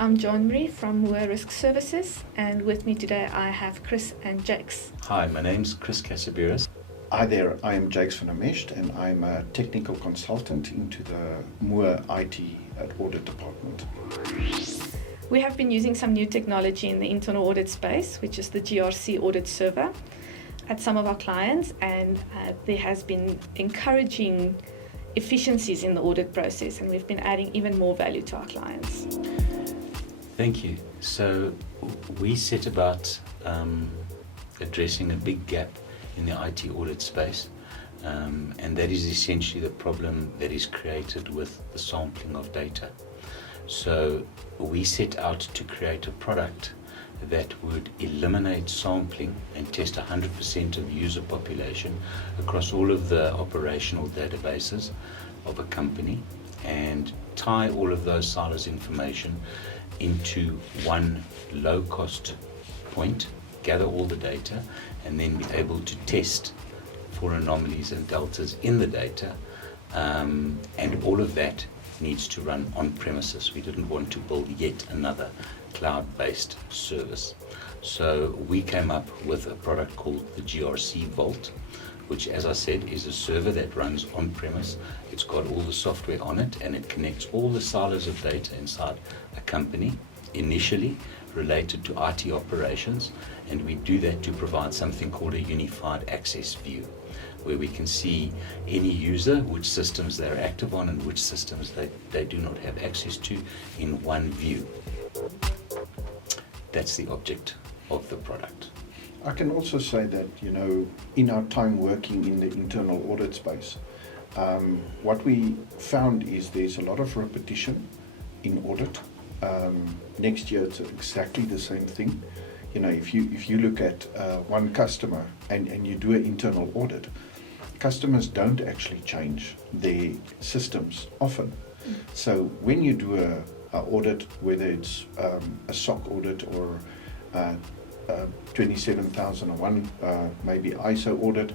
I'm John Marie from Moore Risk Services, and with me today I have Chris and Jakes. Hi, my name's Chris Casaburas. Hi there, I am Jakes van der Mescht and I'm a technical consultant into the Moore IT Audit Department. We have been using some new technology in the internal audit space, which is the GRC Audit Server, at some of our clients, and there has been encouraging efficiencies in the audit process, and we've been adding even more value to our clients. Thank you. So we set about addressing a big gap in the IT audit space, and that is essentially the problem that is created with the sampling of data. So we set out to create a product that would eliminate sampling and test 100% of user population across all of the operational databases of a company and tie all of those silos information into one low-cost point, gather all the data, and then be able to test for anomalies and deltas in the data, and all of that needs to run on premises. We didn't want to build yet another cloud-based service. So we came up with a product called the GRC Vault, which, as I said, is a server that runs on-premise. It's got all the software on it, and it connects all the silos of data inside a company, initially related to IT operations, and we do that to provide something called a unified access view, where we can see any user, which systems they're active on and which systems they do not have access to in one view. That's the object of the product. I can also say that, in our time working in the internal audit space, what we found is there's a lot of repetition in audit. Next year it's exactly the same thing. If you look at one customer and you do an internal audit, customers don't actually change their systems often. So when you do a audit, whether it's a SOC audit or 27001, maybe ISO audit,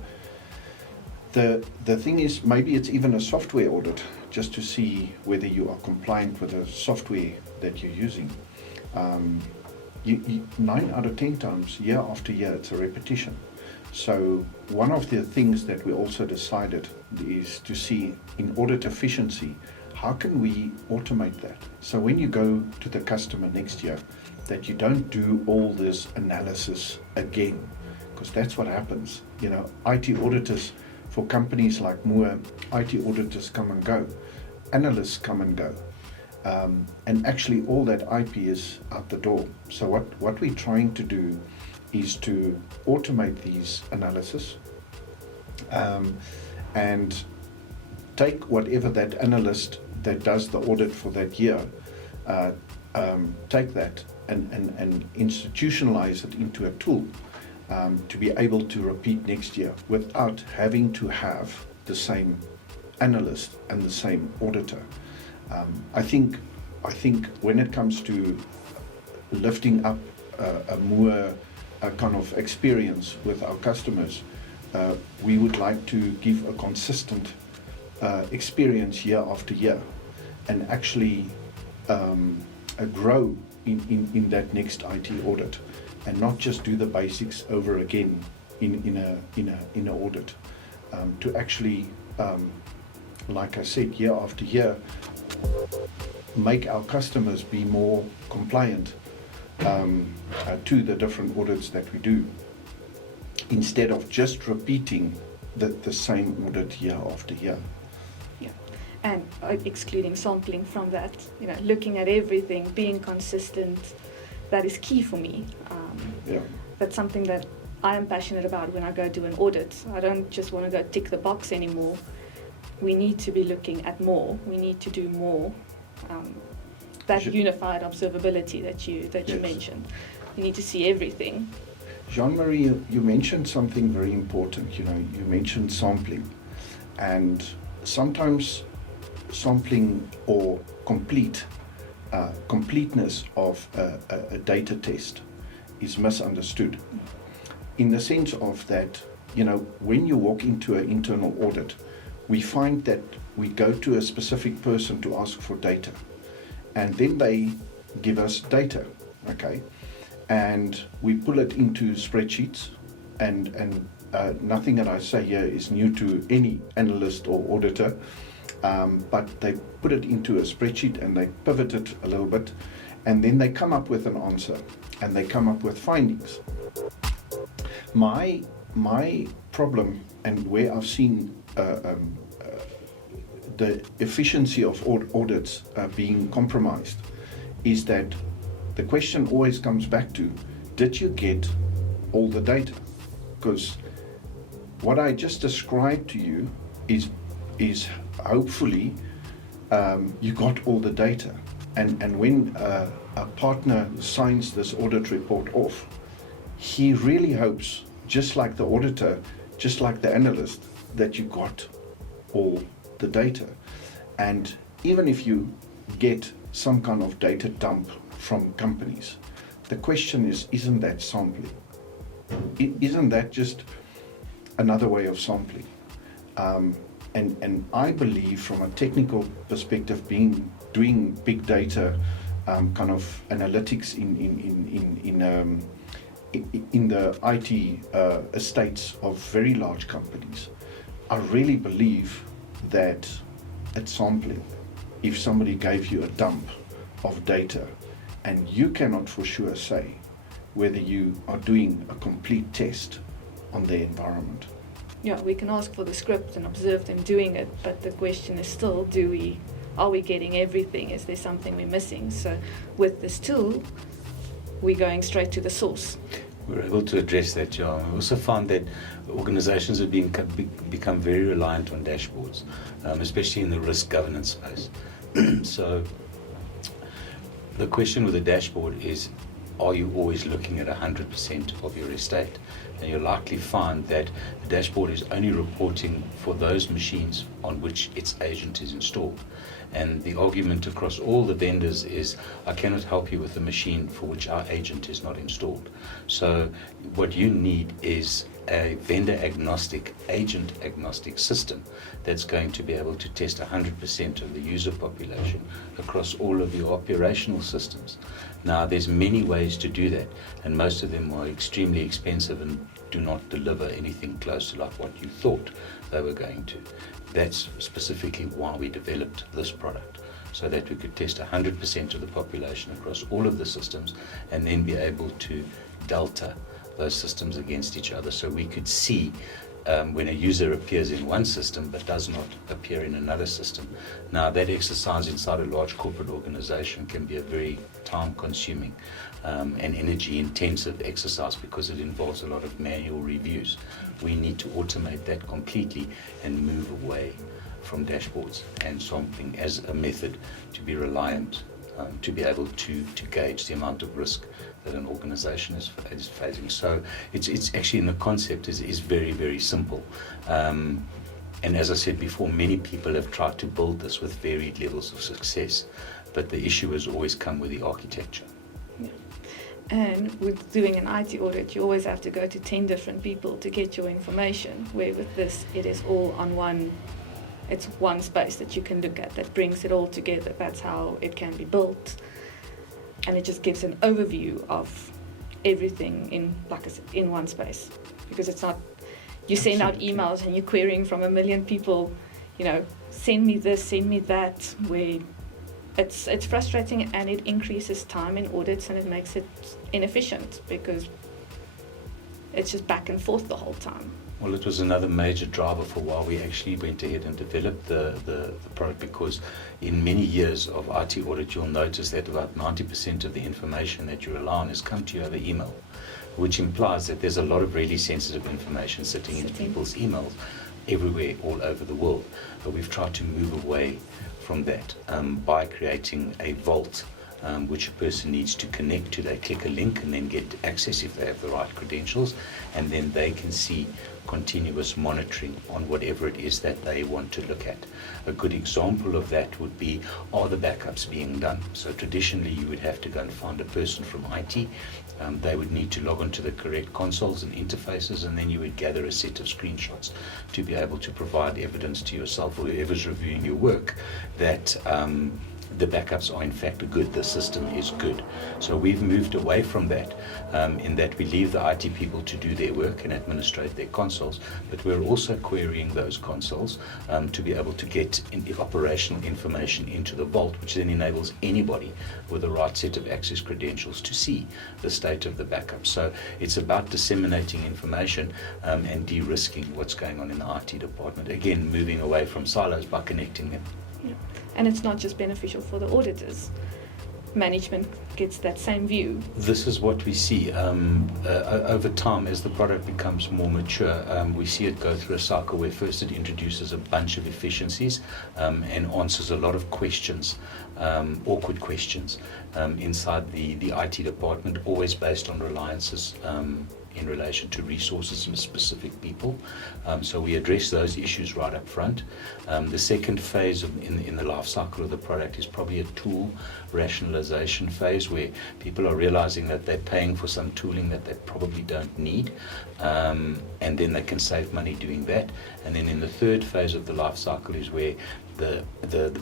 the thing is, maybe it's even a software audit, just to see whether you are compliant with the software that you're using. 9 out of 10 times, year after year, it's a repetition. So one of the things that we also decided is to see in audit efficiency, how can we automate that? So when you go to the customer next year, that you don't do all this analysis again, because that's what happens. IT auditors for companies like Moore, IT auditors come and go, analysts come and go. And actually all that IP is out the door. So what we're trying to do is to automate these analysis and take whatever that analyst that does the audit for that year, take that and institutionalize it into a tool to be able to repeat next year without having to have the same analyst and the same auditor. I think when it comes to lifting up a more kind of experience with our customers, we would like to give a consistent experience year after year and actually grow in that next IT audit, and not just do the basics over again in an audit. To actually, like I said, year after year, make our customers be more compliant to the different audits that we do, instead of just repeating the same audit year after year. Yeah, and excluding sampling from that, looking at everything, being consistent, that is key for me. That's something that I am passionate about when I go do an audit. I don't just want to go tick the box anymore. We need to be looking at more. We need to do more. That unified observability that you mentioned. You need to see everything. Jean-Marie, you mentioned something very important. You mentioned sampling, and sometimes sampling or completeness of a data test is misunderstood. In the sense of that, when you walk into an internal audit, we find that we go to a specific person to ask for data, and then they give us data, okay? And we pull it into spreadsheets, and nothing that I say here is new to any analyst or auditor, but they put it into a spreadsheet and they pivot it a little bit, and then they come up with an answer and they come up with findings. My problem, and where I've seen the efficiency of audits being compromised, is that the question always comes back to, did you get all the data? Because what I just described to you is hopefully you got all the data. And when a partner signs this audit report off, he really hopes, just like the auditor, just like the analyst, that you got all the data. And even if you get some kind of data dump from companies, the question is, isn't that sampling? Isn't that just another way of sampling? And I believe, from a technical perspective, doing big data kind of analytics in the IT estates of very large companies, I really believe that it's sampling. If somebody gave you a dump of data and you cannot for sure say whether you are doing a complete test on their environment. Yeah, we can ask for the script and observe them doing it, but the question is still, are we getting everything? Is there something we're missing? So with this tool, we're going straight to the source. We're able to address that, John. We also found that organizations have become very reliant on dashboards, especially in the risk governance space. So the question with a dashboard is, are you always looking at 100% of your estate? And you'll likely find that the dashboard is only reporting for those machines on which its agent is installed. And the argument across all the vendors is, I cannot help you with the machine for which our agent is not installed. So what you need is a vendor agnostic, agent agnostic system that's going to be able to test 100% of the user population across all of your operational systems. Now, there's many ways to do that, and most of them are extremely expensive and do not deliver anything close to like what you thought they were going to. That's specifically why we developed this product, so that we could test 100% of the population across all of the systems and then be able to delta those systems against each other, so we could see when a user appears in one system but does not appear in another system. Now, that exercise inside a large corporate organization can be a very time-consuming and energy-intensive exercise because it involves a lot of manual reviews. We need to automate that completely and move away from dashboards and sampling as a method to be reliant, to be able to gauge the amount of risk that an organization is facing. So it's actually, in the concept, is very, very simple. And as I said before, many people have tried to build this with varied levels of success, but the issue has always come with the architecture. Yeah. And with doing an IT audit, you always have to go to 10 different people to get your information, where with this, it is all on one. It's one space that you can look at that brings it all together. That's how it can be built. And it just gives an overview of everything in one space. Because it's not, you send out emails and you're querying from a million people, send me this, send me that, where it's frustrating, and it increases time in audits and it makes it inefficient because it's just back and forth the whole time. Well, it was another major driver for why we actually went ahead and developed the product, because in many years of IT audit, you'll notice that about 90% of the information that you rely on has come to you over email, which implies that there's a lot of really sensitive information sitting in people's emails everywhere, all over the world. But we've tried to move away from that by creating a vault which a person needs to connect to. They click a link and then get access if they have the right credentials, and then they can see continuous monitoring on whatever it is that they want to look at. A good example of that would be, are the backups being done? So traditionally you would have to go and find a person from IT. They would need to log on to the correct consoles and interfaces, and then you would gather a set of screenshots to be able to provide evidence to yourself or whoever's reviewing your work that the backups are in fact good, the system is good. So we've moved away from that, in that we leave the IT people to do their work and administrate their consoles, but we're also querying those consoles to be able to get operational information into the vault, which then enables anybody with the right set of access credentials to see the state of the backup. So it's about disseminating information and de-risking what's going on in the IT department. Again, moving away from silos by connecting them. Yeah. And it's not just beneficial for the auditors. Management gets that same view. This is what we see over time as the product becomes more mature. We see it go through a cycle where first it introduces a bunch of efficiencies and answers a lot of questions, awkward questions inside the IT department, always based on reliances in relation to resources and specific people. So we address those issues right up front. The second phase in the life cycle of the product is probably a tool rationalization phase, where people are realizing that they're paying for some tooling that they probably don't need, and then they can save money doing that. And then in the third phase of the life cycle is where the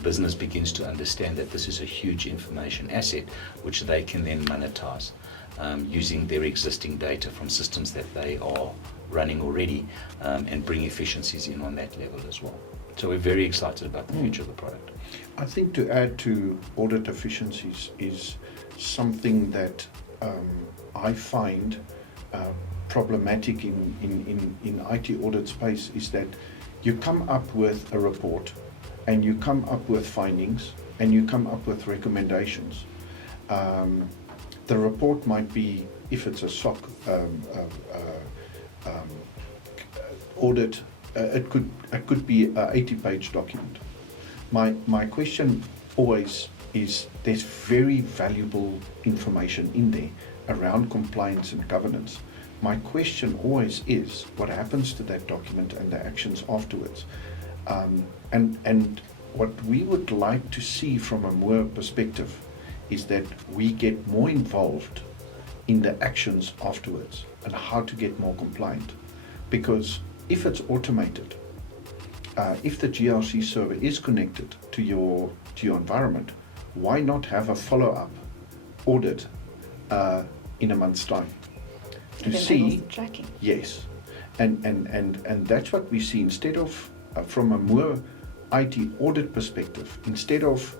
business begins to understand that this is a huge information asset which they can then monetize. Using their existing data from systems that they are running already, and bring efficiencies in on that level as well. So we're very excited about the future of the product. I think to add to audit efficiencies is something that I find problematic in IT audit space, is that you come up with a report and you come up with findings and you come up with recommendations. The report might be, if it's a SOC audit, it could be an 80-page document. My question always is, there's very valuable information in there around compliance and governance. My question always is, what happens to that document and the actions afterwards? And what we would like to see from a more perspective is that we get more involved in the actions afterwards and how to get more compliant. Because if it's automated, if the GRC server is connected to your environment, why not have a follow-up audit in a month's time to see tracking? Yes, and that's what we see. Instead of from a more IT audit perspective, instead of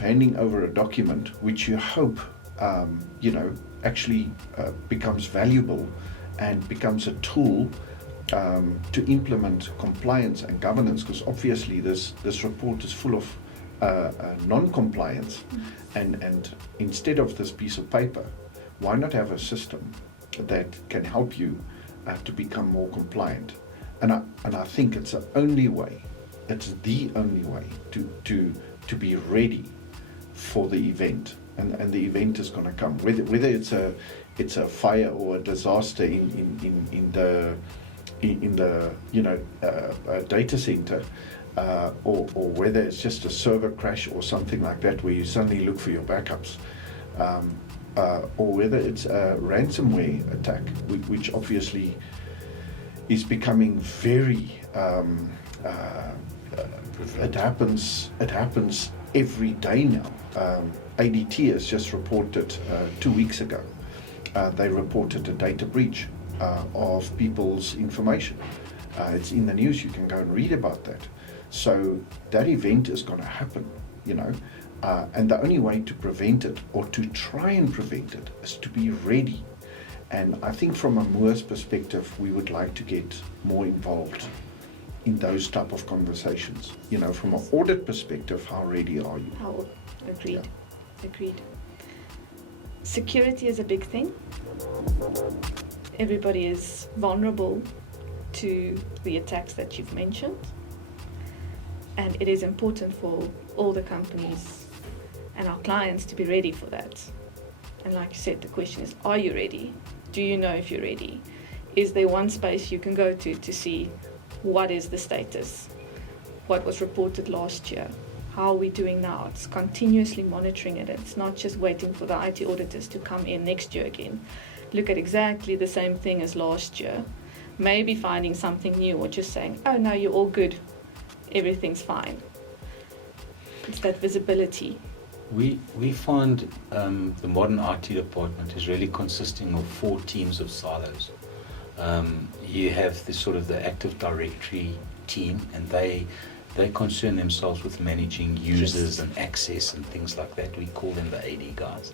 handing over a document which you hope actually becomes valuable and becomes a tool to implement compliance and governance, because obviously this report is full of non-compliance, and instead of this piece of paper, why not have a system that can help you to become more compliant? And I think it's the only way to be ready for the event, and the event is going to come, whether it's a fire or a disaster in the data center, or whether it's just a server crash or something like that where you suddenly look for your backups, or whether it's a ransomware attack, which obviously is becoming very it happens every day now. ADT has just reported 2 weeks ago. They reported a data breach of people's information. It's in the news. You can go and read about that. So that event is going to happen, and the only way to prevent it, or to try and prevent it, is to be ready. And I think from a Moor's perspective, we would like to get more involved in those type of conversations. From an audit perspective, how ready are you? Agreed. Yeah. Agreed. Security is a big thing. Everybody is vulnerable to the attacks that you've mentioned. And it is important for all the companies and our clients to be ready for that. And like you said, the question is, are you ready? Do you know if you're ready? Is there one space you can go to see what is the status? What was reported last year? How are we doing now? It's continuously monitoring it. It's not just waiting for the IT auditors to come in next year again. Look at exactly the same thing as last year. Maybe finding something new, or just saying, oh no, you're all good. Everything's fine. It's that visibility. We find the modern IT department is really consisting of 4 teams of silos. You have the sort of the Active Directory team, and they concern themselves with managing users and access and things like that. We call them the AD guys.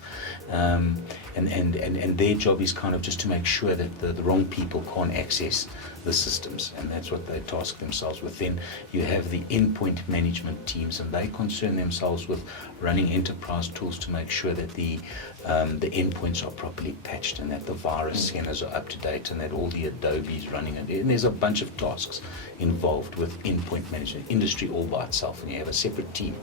And their job is kind of just to make sure that the wrong people can't access the systems, and that's what they task themselves with. Then you have the endpoint management teams, and they concern themselves with running enterprise tools to make sure that the endpoints are properly patched and that the virus scanners are up to date and that all the Adobe is running it. And there's a bunch of tasks involved with endpoint management, industry all by itself, and you have a separate team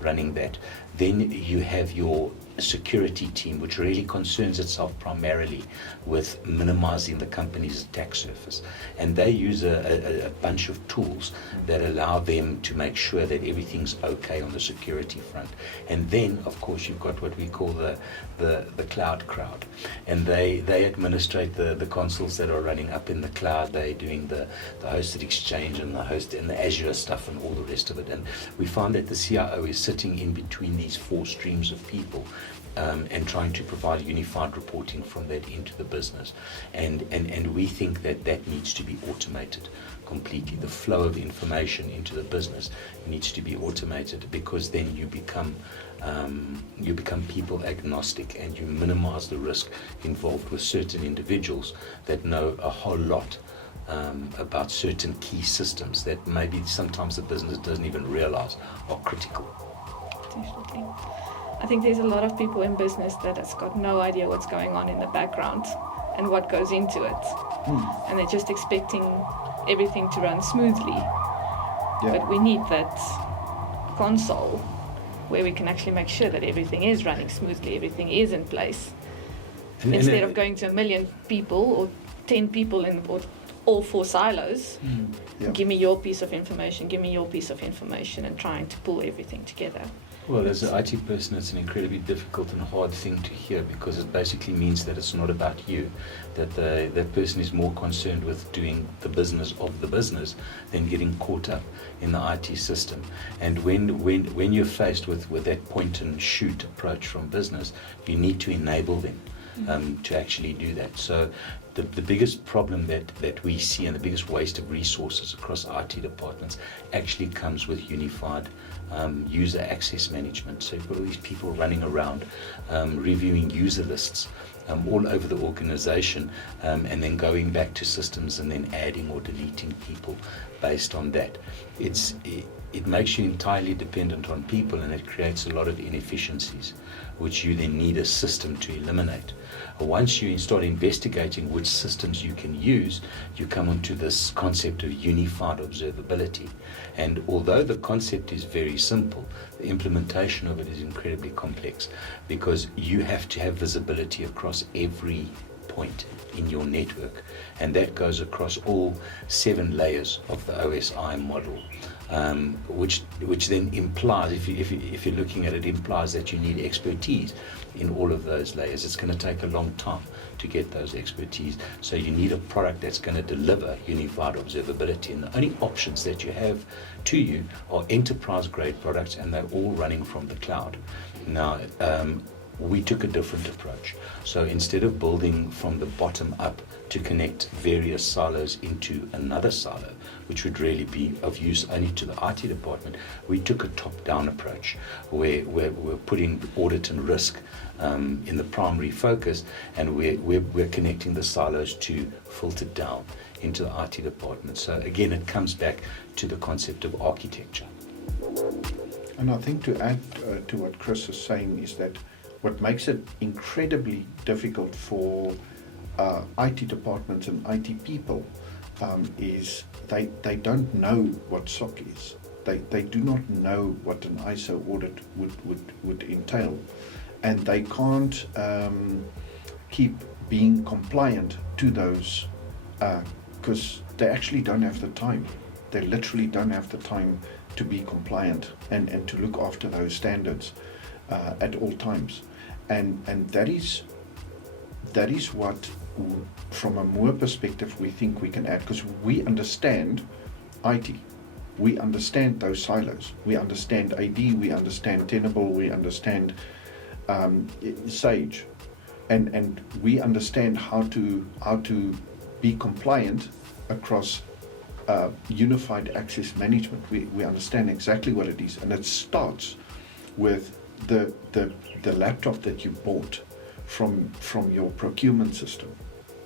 running that. Then you have your security team, which really concerns itself primarily with minimizing the company's attack surface. And they use a bunch of tools that allow them to make sure that everything's okay on the security front. And then, of course, you've got what we call the cloud crowd. And they administrate the consoles that are running up in the cloud. They're doing the hosted exchange and the Azure stuff and all the rest of it. And we find that the CIO is sitting in between these 4 streams of people, and trying to provide unified reporting from that into the business. And we think that needs to be automated completely. The flow of information into the business needs to be automated, because then you become people agnostic, and you minimize the risk involved with certain individuals that know a whole lot about certain key systems that maybe sometimes the business doesn't even realize are critical. Definitely. I think there's a lot of people in business that has got no idea what's going on in the background and what goes into it. And they're just expecting everything to run smoothly. Yeah. But we need that console where we can actually make sure that everything is running smoothly, everything is in place. Instead of going to 1 million people or 10 people or all 4 silos, give me your piece of information, and trying to pull everything together. Well, as an IT person, it's an incredibly difficult and hard thing to hear, because it basically means that it's not about you, that that person is more concerned with doing the business of the business than getting caught up in the IT system. And when you're faced with that point and shoot approach from business, you need to enable them to actually do that. So the biggest problem that we see, and the biggest waste of resources across IT departments, actually comes with unified user access management. So you've got all these people running around reviewing user lists all over the organization, and then going back to systems and then adding or deleting people based on that. It makes you entirely dependent on people, and it creates a lot of inefficiencies, which you then need a system to eliminate. Once you start investigating which systems you can use, you come onto this concept of unified observability. And although the concept is very simple, the implementation of it is incredibly complex, because you have to have visibility across every point in your network, and that goes across all 7 layers of the OSI model, which then implies, if you're looking at it, implies that you need expertise in all of those layers. It's going to take a long time to get those expertise, so you need a product that's going to deliver unified observability, and the only options that you have to you are enterprise grade products, and they're all running from the cloud. Now, we took a different approach. So instead of building from the bottom up to connect various silos into another silo, which would really be of use only to the IT department, we took a top-down approach where we're putting audit and risk in the primary focus, and we're connecting the silos to filter down into the IT department. So again, it comes back to the concept of architecture. And I think to add to what Chris is saying is that what makes it incredibly difficult for IT departments and IT people is they don't know what SOC is. They do not know what an ISO audit would entail, and they can't keep being compliant to those because they actually don't have the time. They literally don't have the time to be compliant and to look after those standards at all times. And that is what, from a Moore perspective, we think we can add, because we understand IT. we understand those silos. We understand AD, we understand Tenable, we understand Sage, and we understand how to be compliant across unified access management. We understand exactly what it is, and it starts with the laptop that you bought from your procurement system.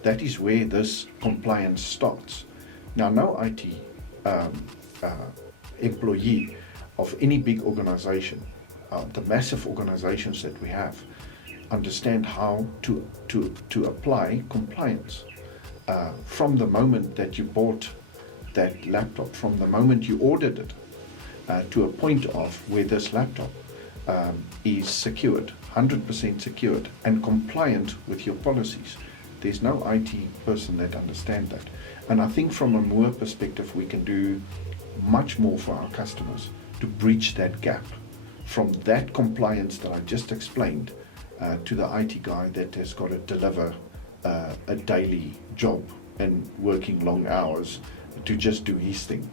That is where this compliance starts. Now, no IT employee of any big organization, the massive organizations that we have, understand how to apply compliance from the moment that you bought that laptop, from the moment you ordered it, to a point of where this laptop is secured, 100% secured and compliant with your policies. There's no IT person that understands that. And I think from a Moore perspective, we can do much more for our customers to bridge that gap from that compliance that I just explained to the IT guy that has got to deliver a daily job and working long hours to just do his thing.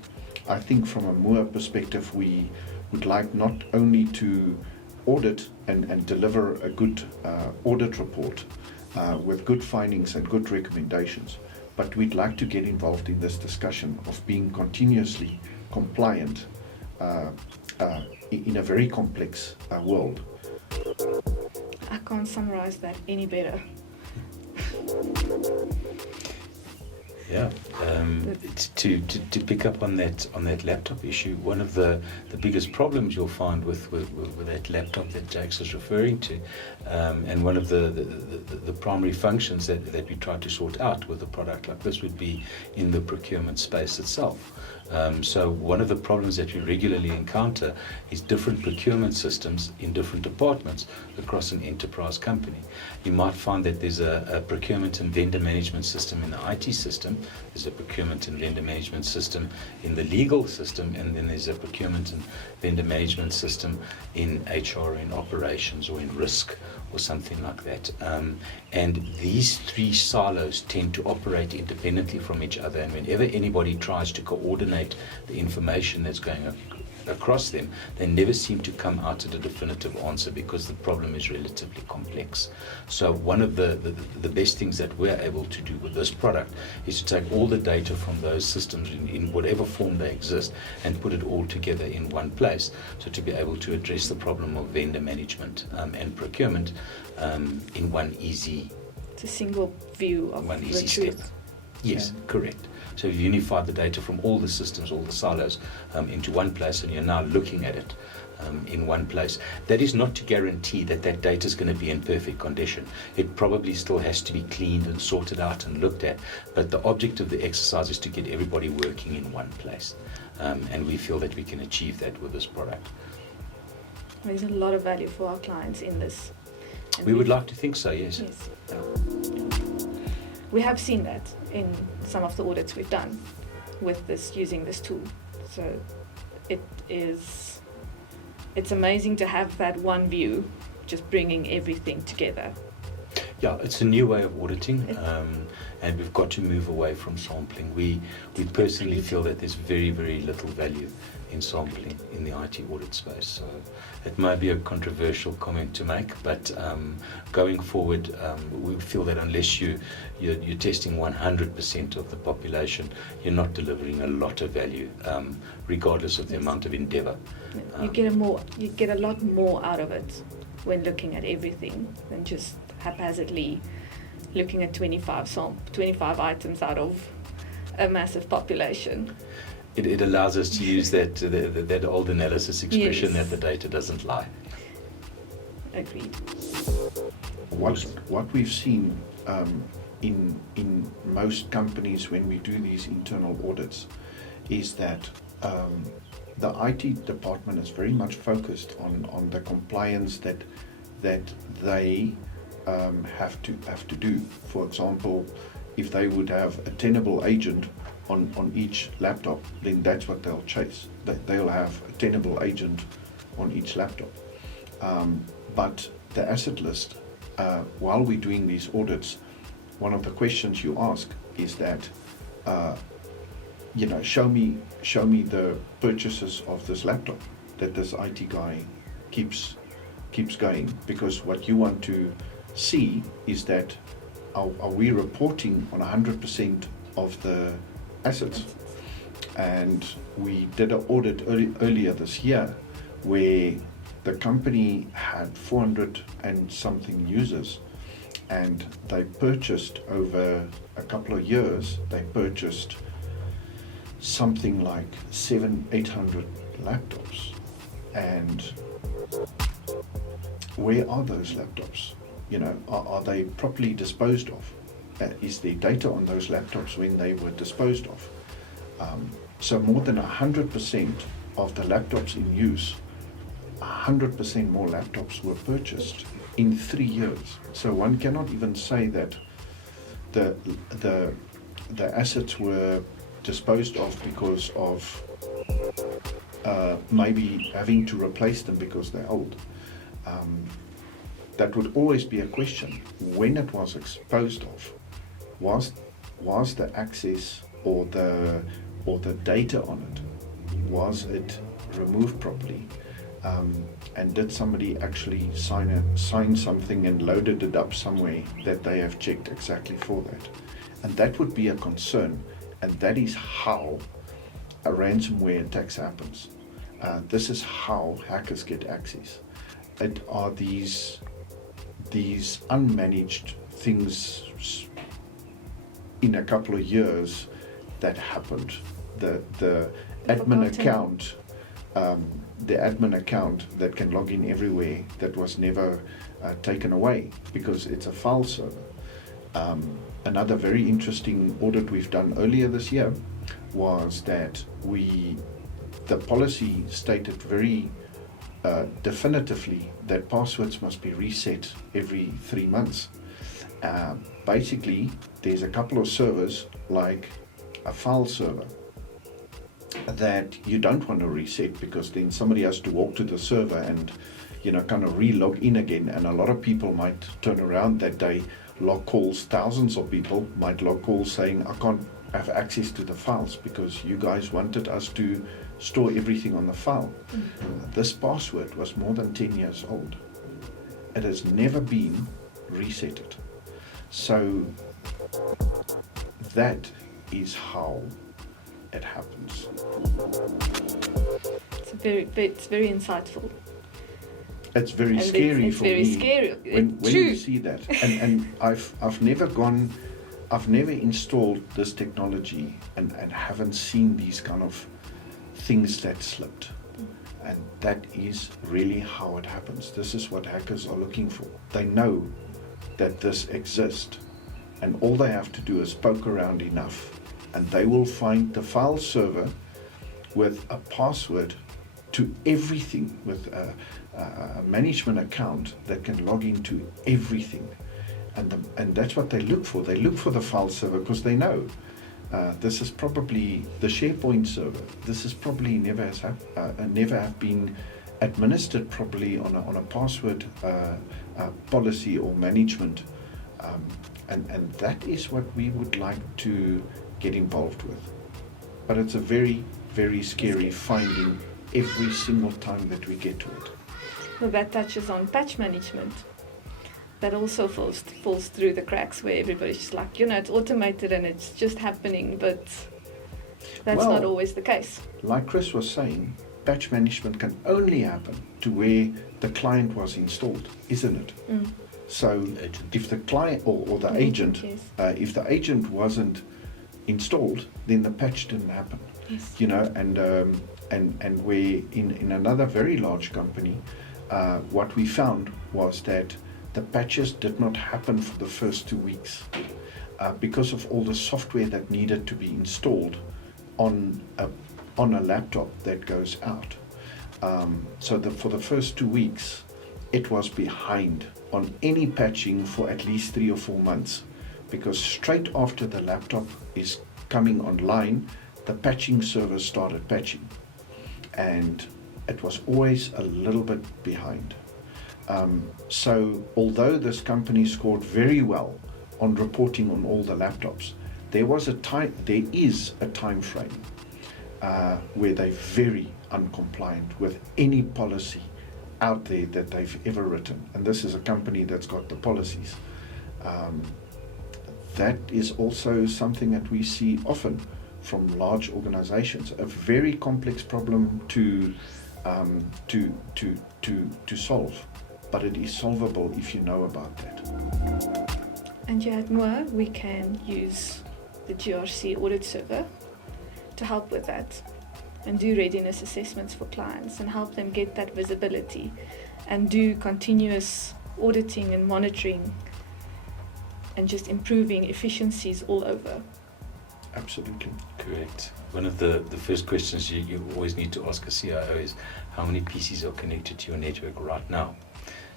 I think from a Moore perspective, we would like not only to audit and deliver a good audit report with good findings and good recommendations, but we'd like to get involved in this discussion of being continuously compliant in a very complex world. I can't summarize that any better. Yeah, to pick up on that laptop issue, one of the biggest problems you'll find with that laptop that Jakes is referring to, and one of the primary functions that we try to sort out with a product like this would be in the procurement space itself. So one of the problems that we regularly encounter is different procurement systems in different departments across an enterprise company. You might find that there's a procurement and vendor management system in the IT system, there's a procurement and vendor management system in the legal system, and then there's a procurement and vendor management system in HR, in operations, or in risk, or something like that. And these three silos tend to operate independently from each other, and whenever anybody tries to coordinate the information that's going across them, they never seem to come out at a definitive answer because the problem is relatively complex. So one of the best things that we're able to do with this product is to take all the data from those systems in whatever form they exist and put it all together in one place. So to be able to address the problem of vendor management and procurement in one easy... It's a single view of one the easy truth. step. Yes, correct. So you've unified the data from all the systems, all the silos, into one place, and you're now looking at it in one place. That is not to guarantee that that data is going to be in perfect condition. It probably still has to be cleaned and sorted out and looked at, but the object of the exercise is to get everybody working in one place. And we feel that we can achieve that with this product. There's a lot of value for our clients in this. And We would like to think so, yes. Yes. We have seen that in some of the audits we've done with this, using this tool. So it's amazing to have that one view, just bringing everything together. Yeah, it's a new way of auditing, and we've got to move away from sampling. We personally feel that there's very, very little value in sampling in the IT audit space. So it might be a controversial comment to make, but going forward, we feel that unless you're testing 100% of the population, you're not delivering a lot of value, regardless of the amount of endeavor. You get a lot more out of it when looking at everything than just haphazardly looking at 25 items out of a massive population. It allows us to use that old analysis expression, Yes. that the data doesn't lie. Agreed. What we've seen in most companies when we do these internal audits is that the IT department is very much focused on the compliance that they have to do. For example, if they would have a tenable agent on each laptop, then that's what they'll chase. They'll have a tenable agent on each laptop. But the asset list, while we're doing these audits, one of the questions you ask is that show me the purchases of this laptop that this IT guy keeps going, because what you want to see is that are we reporting on 100% of the assets. And we did an audit earlier this year where the company had 400 and something users, and they purchased over a couple of years, they purchased something like 700-800 laptops. And where are those laptops? Are they properly disposed of? Is there data on those laptops when they were disposed of? So more than 100% of the laptops in use, 100% more laptops were purchased in 3 years. So one cannot even say that the assets were disposed of because of maybe having to replace them because they're old. That would always be a question. When it was disposed of, was the access or the data on it, was it removed properly? And did somebody actually sign something and loaded it up somewhere that they have checked exactly for that? And that would be a concern, and that is how a ransomware attack happens. This is how hackers get access. It are these unmanaged things in a couple of years that happened. The admin account, the admin account that can log in everywhere, that was never taken away because it's a file server. Another very interesting audit we've done earlier this year was that the policy stated very definitively that passwords must be reset every 3 months. Basically, there's a couple of servers like a file server that you don't want to reset, because then somebody has to walk to the server and kind of re-log in again, and a lot of people might turn around that day, log calls, thousands of people might log calls saying, I can't have access to the files because you guys wanted us to store everything on the file. This password was more than 10 years old. It has never been resetted. So that is how it happens. It's very insightful. It's very scary it's for very me scary. when True. you see that. And I've never installed this technology and haven't seen these kind of things that slipped. And that is really how it happens. This is what hackers are looking for. They know that this exists, and all they have to do is poke around enough, and they will find the file server with a password to everything, with a management account that can log into everything. And that's what they look for. They look for the file server because they know this is probably the SharePoint server. This is probably never have been administered properly on a password policy or management. And that is what we would like to get involved with. But it's a very, very scary finding every single time that we get to it. Well, that touches on patch management. That also falls through the cracks, where everybody's just like, it's automated and it's just happening, but that's not always the case. Like Chris was saying, patch management can only happen to where the client was installed, isn't it? So if the client or the agent, yes. If the agent wasn't installed, then the patch didn't happen. Yes. And where in another very large company, what we found was that the patches did not happen for the first 2 weeks because of all the software that needed to be installed on a laptop that goes out. So for the first 2 weeks, it was behind on any patching for at least 3 or 4 months, because straight after the laptop is coming online, the patching server started patching, and it was always a little bit behind. So although this company scored very well on reporting on all the laptops, there is a time frame where they're very uncompliant with any policy out there that they've ever written. And this is a company that's got the policies. That is also something that we see often from large organizations, a very complex problem to solve, but it is solvable if you know about that. And yet more, we can use the GRC Audit Server to help with that and do readiness assessments for clients and help them get that visibility and do continuous auditing and monitoring and just improving efficiencies all over. Absolutely. Correct. One of the first questions you always need to ask a CIO is how many PCs are connected to your network right now?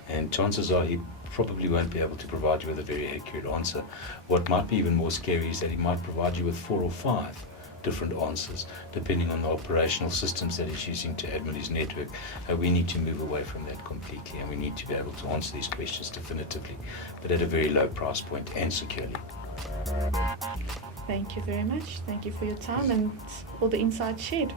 And chances are he probably won't be able to provide you with a very accurate answer. What might be even more scary is that he might provide you with 4 or 5 different answers depending on the operational systems that he's using to admin his network. We need to move away from that completely, and we need to be able to answer these questions definitively, but at a very low price point and securely. Thank you very much. Thank you for your time and all the insights shared.